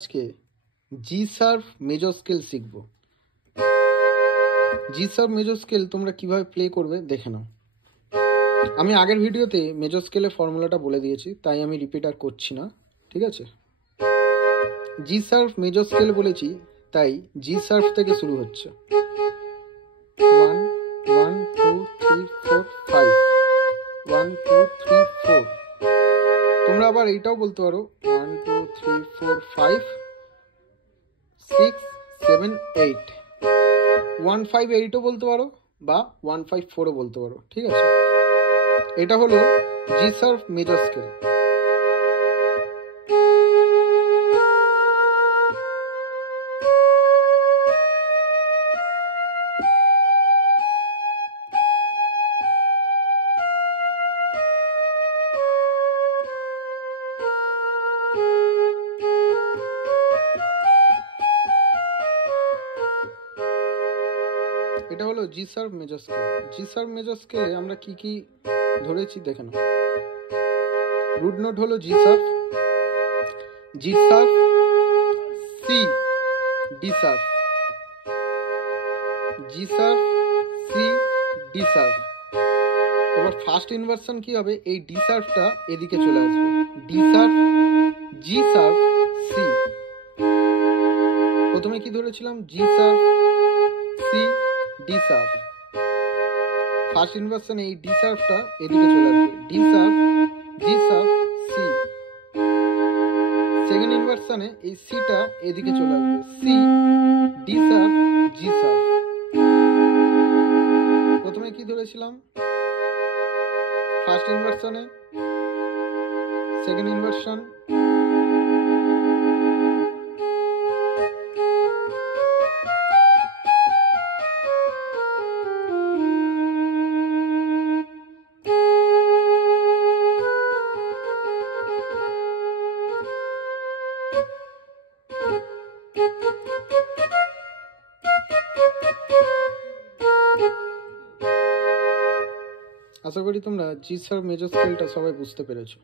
আজকে জি sharp major scale শিখব। জি sharp major scale তোমরা কিভাবে প্লে করবে দেখে নাও। আমি আগের ভিডিওতে মেজর স্কেলের ফর্মুলাটা বলে দিয়েছি, তাই আমি রিপিট আর করছি না, ঠিক আছে। জি শার্প মেজর স্কেল বলেছি, তাই জি শার্প থেকে শুরু হচ্ছে। 1 1 2 3 4 5 1 2 3 4। তোমরা আবার এইটাও বলতে পারো 1 2 3 4 5 6 7 8। 1 5 8ও বলতে পারো বা 1 5 4ও বলতে পারো, ঠিক আছে। এটা হলো জি শার্প মেজর স্কেল। এটা হলো জি শার্প মেজর স্কেল। জি শার্প মেজর স্কেলে আমরা কি কি ধরেছি দেখে নাও। রুট নোট হলো G sharp, G sharp, C, D sharp, G sharp, C, D sharp. এবার ফার্স্ট ইনভার্সন কি হবে, এই ডি শার্পটা এদিকে চলে আসবে। D sharp, G sharp, C. প্রথমে কি ধরেছিলাম, G sharp, C, D sharp. First ইনভার্সনে এই ডি শার্পটা এদিকে চলে আসবে। D sharp, G sharp, C. Second ইনভার্সনে এই সিটা এদিকে চলে আসবে। C, D sharp, G sharp. প্রথমে কি ধরেছিলাম, ফার্স্ট ইনভার্সনে, সেকেন্ড ইনভার্সন, আশা করি তোমরা জি শার্প মেজর স্কেলটা সবাই বুঝতে পেরেছো।